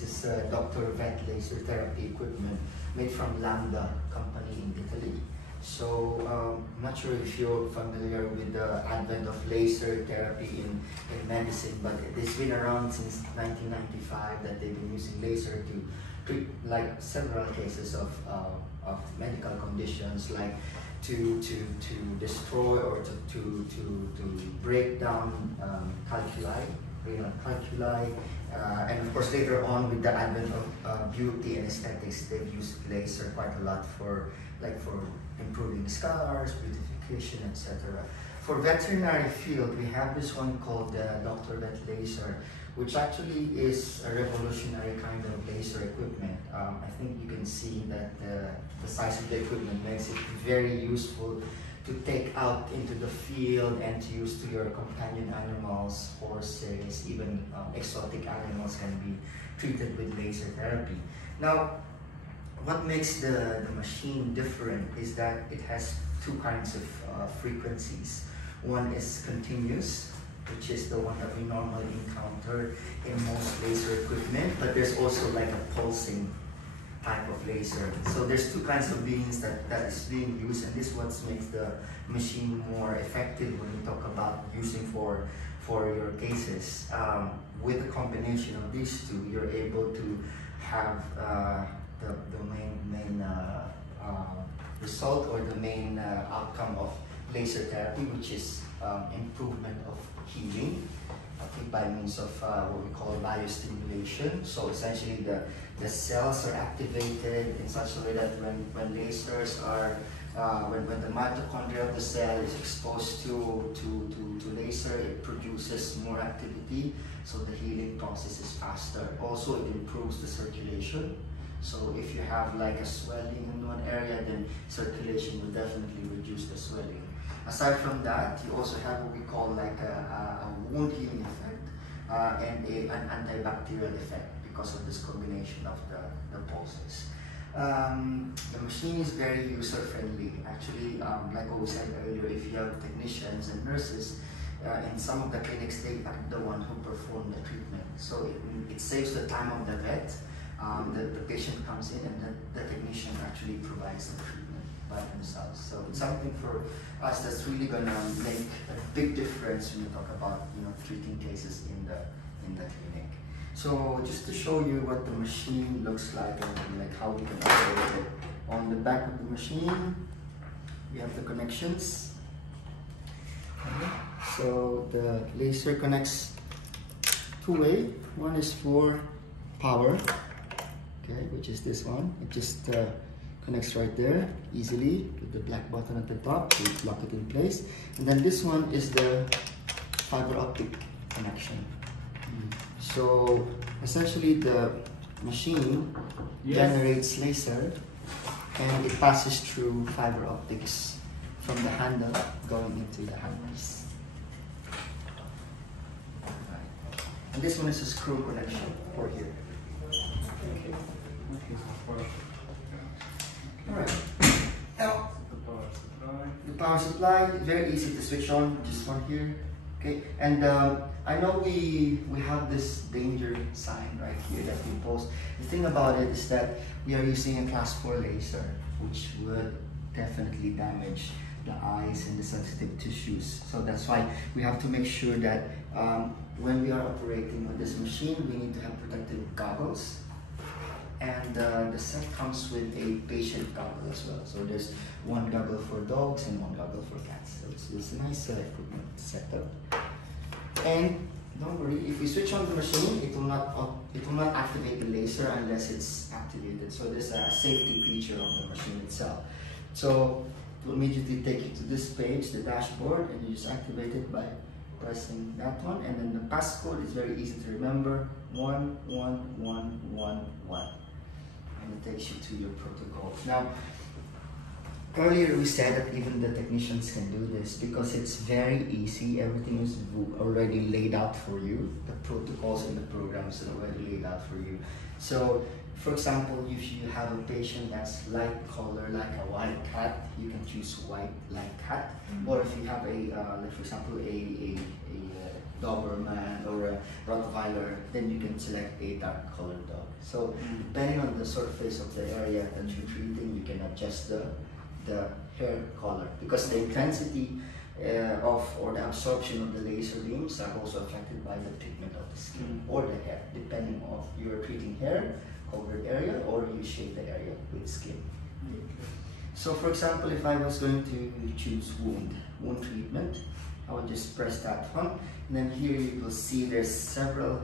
This is DoctorVet laser therapy equipment made from Lambda company in Italy. So I'm not sure if you're familiar with the advent of laser therapy in medicine, but it's been around since 1995 that they've been using laser to treat like several cases of medical conditions, like to destroy or to break down renal calculi, and of course later on with the advent of beauty and aesthetics, they've used laser quite a lot for improving scars, beautification, etc. For veterinary field, we have this one called the DoctorVet laser, which actually is a revolutionary kind of laser equipment. I think you can see that the size of the equipment makes it very useful to take out into the field and to use to your companion animals, horses, even exotic animals can be treated with laser therapy. Now, what makes the machine different is that it has two kinds of frequencies. One is continuous, which is the one that we normally encounter in most laser equipment, but there's also like a pulsing type of laser. So there's two kinds of beams that is being used, and this what makes the machine more effective when we talk about using for your cases. With the combination of these two, you're able to have the main result or the main outcome of laser therapy, which is improvement of healing, okay, by means of what we call biostimulation. So essentially the cells are activated in such a way that when lasers are when the mitochondria of the cell is exposed to laser, it produces more activity, so the healing process is faster. Also, it improves the circulation. So if you have like a swelling in one area, then circulation will definitely reduce the swelling. Aside from that, you also have what we call like a wound healing effect and an antibacterial effect because of this combination of the pulses. The machine is very user-friendly. Actually, like what we said earlier, if you have technicians and nurses, in some of the clinics, they are the one who perform the treatment. So it saves the time of the vet. The patient comes in and the technician actually provides the treatment by themselves. So it's something for us that's really gonna make a big difference when you talk about treating cases in the clinic. So just to show you what the machine looks like and like how we can operate it. On the back of the machine, we have the connections. Okay. So the laser connects two-way. One is for power, okay, which is this one. It just connects right there easily with the black button at the top to lock it in place. And then this one is the fiber optic connection. So essentially the machine generates laser and it passes through fiber optics from the handle going into the handpiece. And this one is a screw connection for here. Alright. Now, the power supply is very easy to switch on, just one here. Okay, and I know we have this danger sign right here that we post. The thing about it is that we are using a class 4 laser, which would definitely damage the eyes and the sensitive tissues. So that's why we have to make sure that when we are operating with this machine, we need to have protective goggles. And the set comes with a patient goggle as well. So there's one goggle for dogs and one goggle for cats. So it's a nice equipment setup. And don't worry, if we switch on the machine, it will not activate the laser unless it's activated. So there's a safety feature of the machine itself. So it will immediately take you to this page, the dashboard, and you just activate it by pressing that one. And then the passcode is very easy to remember: 11111. And it takes you to your protocol. Now, earlier we said that even the technicians can do this because it's very easy. Everything is already laid out for you. The protocols and the programs are already laid out for you. So For example, if you have a patient that's light color, like a white cat, you can choose white light cat. Or if you have like for example, a Doberman or a Rottweiler, then you can select a dark colored dog. So depending on the surface of the area that you're treating, you can adjust the hair color, because the intensity or the absorption of the laser beams are also affected by the pigment of the skin or the hair, depending on if you're treating hair, covered area, or you shade the area with skin. So for example, if I was going to choose wound treatment, I would just press that one, and then here you will see there's several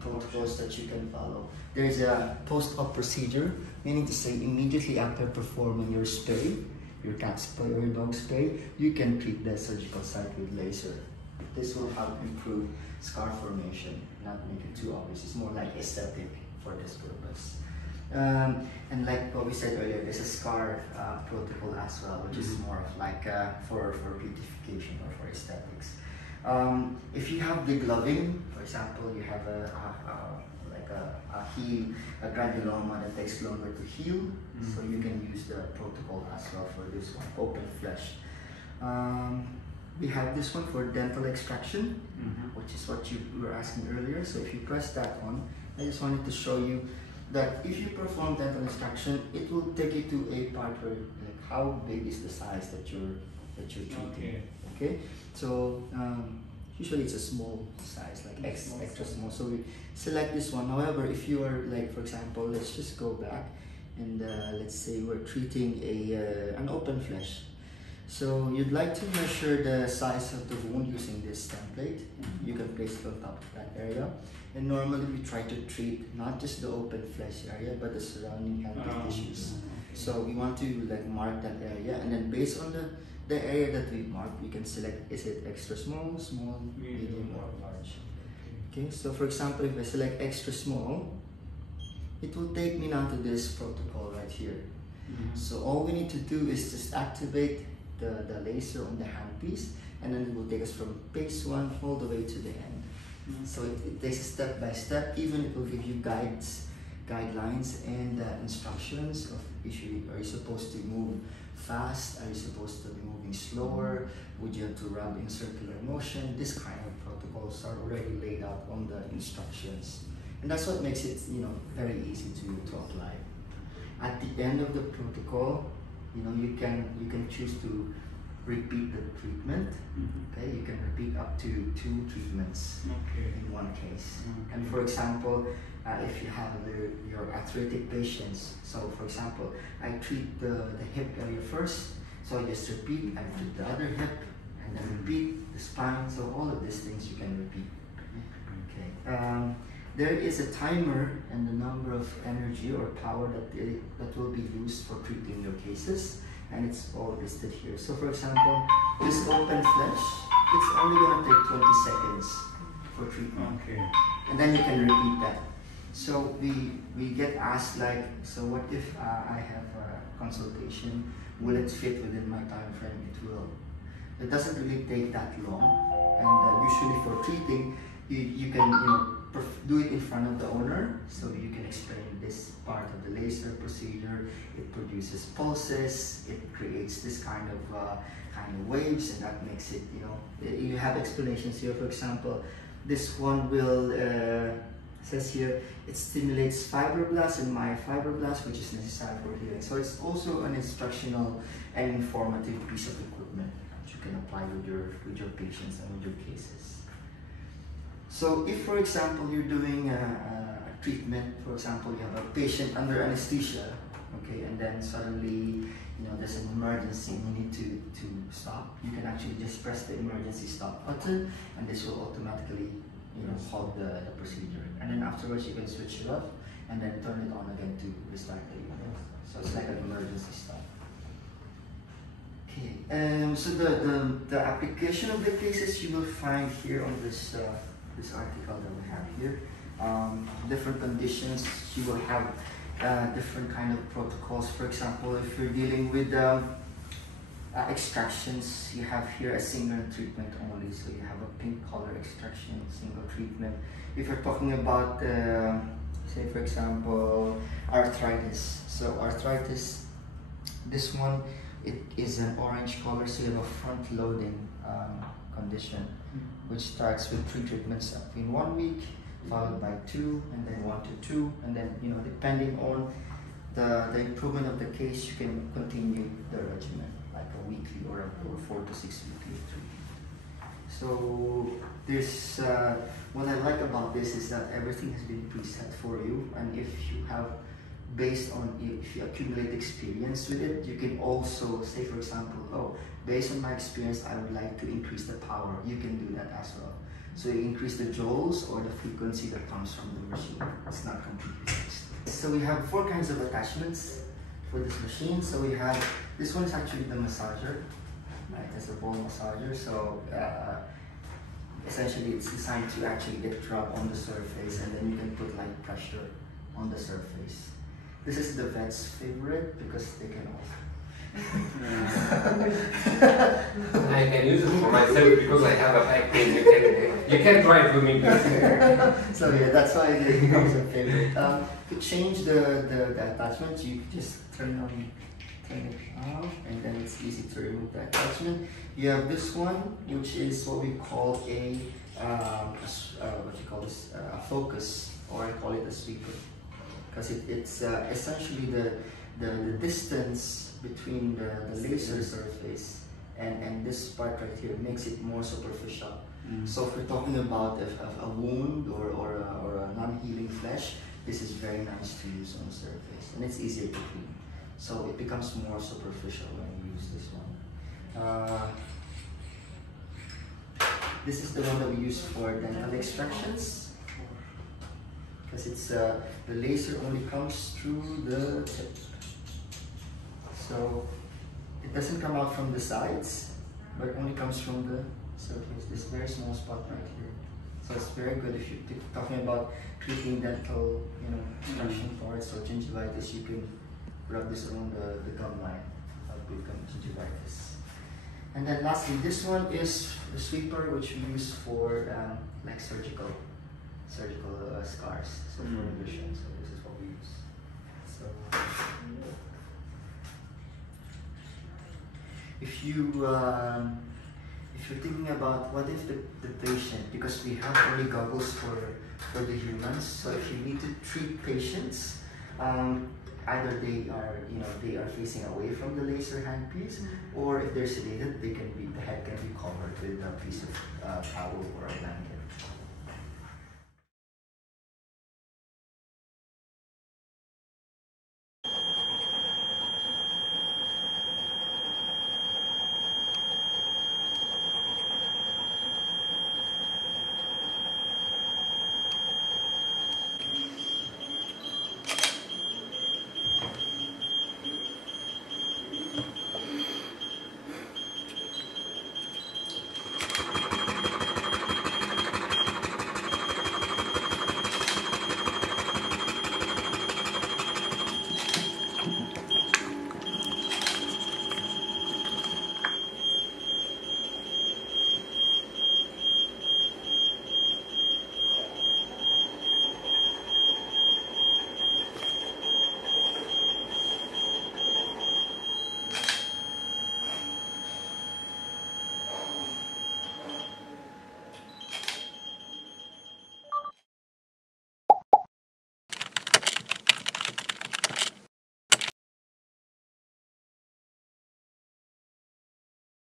protocols that you can follow. There's a post-op procedure, meaning to say immediately after performing your spay, your cat spay or your dog spay, you can treat the surgical site with laser. This will help improve scar formation, not make it too obvious. It's more like aesthetic for this purpose. And like what we said earlier, there's a scar protocol as well, which is more of like for beautification or for aesthetics. If you have degloving, for example, you have a granuloma that takes longer to heal, so you can use the protocol as well for this one, open flesh. We have this one for dental extraction, which is what you were asking earlier. So if you press that one, I just wanted to show you that if you perform dental extraction, it will take you to a part where, like, how big is the size that you're treating. Okay, so usually it's a small size, like extra small. So we select this one. However, if you are, like, for example, let's just go back and let's say we're treating an open flesh. So you'd like to measure the size of the wound using this template. You can place it on top of that area. And normally we try to treat not just the open flesh area, but the surrounding healthy tissues. So we want to, like, mark that area, and then based on the area that we marked, we can select, is it extra small, small, medium, or large. Okay, so for example, if I select extra small, it will take me now to this protocol right here. So all we need to do is just activate the laser on the handpiece, and then it will take us from phase 1 all the way to the end. So it takes step by step. Even it will give you guidelines and instructions of, are you supposed to move fast? Are you supposed to be moving slower? Would you have to rub in circular motion? This kind of protocols are already laid out on the instructions, and that's what makes it, very easy to apply. At the end of the protocol, you can choose to repeat the treatment. Okay, you can repeat up to 2 treatments in one case. And for example, if you have your arthritic patients, so for example, I treat the hip area first, so I just repeat, I treat the other hip, and then repeat the spine. So all of these things you can repeat. Okay. There is a timer and the number of energy or power that will be used for treating your cases, and it's all listed here. So for example, this open flesh, it's only going to take 20 seconds for treatment. And then you can repeat that. So we get asked, like, so what if I have a consultation, will it fit within my time frame? It will. It doesn't really take that long, and usually for treating, you can do it in front of the owner, so you can explain this part of the laser procedure. It produces pulses, it creates this kind of waves, and that makes it, you have explanations here. For example, this one will says here, it stimulates fibroblasts and myofibroblasts, which is necessary for healing. So it's also an instructional and informative piece of equipment that you can apply with your patients and with your cases. So if, for example, you're doing a treatment, for example, you have a patient under anesthesia, okay, and then suddenly, there's an emergency, you need to stop, you can actually just press the emergency stop button, and this will automatically, halt the procedure. And then afterwards, you can switch it off, and then turn it on again to restart the unit. So it's like an emergency stop. Okay, so the application of the cases you will find here on this article that we have here. Different conditions, you will have different kind of protocols. For example, if you're dealing with extractions, you have here a single treatment only. So you have a pink color extraction, single treatment. If you're talking about Say for example, arthritis. So arthritis, this one, it is an orange color, so you have a front-loading condition, which starts with 3 treatments in 1 week, followed by 2, and then 1 to 2, and then depending on the improvement of the case, you can continue the regimen like a weekly or 4 to 6 weekly treatment. So this, what I like about this is that everything has been preset for you, and if you have, based on if you accumulate experience with it, you can also say for example, oh, based on my experience, I would like to increase the power. You can do that as well. So you increase the joules or the frequency that comes from the machine. It's not completely fixed. So we have 4 kinds of attachments for this machine. So we have, this one is actually the massager, right? It's a ball massager. So essentially it's designed to actually get rubbed on the surface, and then you can put light pressure on the surface. This is the vet's favorite because they can also. I can use it for myself because I have a back pain. You can try it with me. So yeah, that's why it becomes a favorite. To change the attachment, you just turn it off, and then it's easy to remove the attachment. You have this one, which is what we call a a focus, or I call it a sweeper, because it's essentially the distance between the laser surface and this part right here makes it more superficial. So if we're talking about a wound or a non-healing flesh, this is very nice to use on the surface, and it's easier to clean. So it becomes more superficial when you use this one. This is the one that we use for dental extractions, because it's the laser only comes through the tip. So it doesn't come out from the sides, but it only comes from the surface, this very small spot right here. So it's very good if you're talking about treating dental, extraction parts or gingivitis. You can rub this around the gum line with gingivitis. And then lastly, this one is the sweeper, which we use for like surgical scars, so for revision. So this is what we use. So if you're thinking about what if the patient, because we have only goggles for the humans, so if you need to treat patients, either they are facing away from the laser handpiece, or if they're sedated, the head can be covered with a piece of towel or a blanket.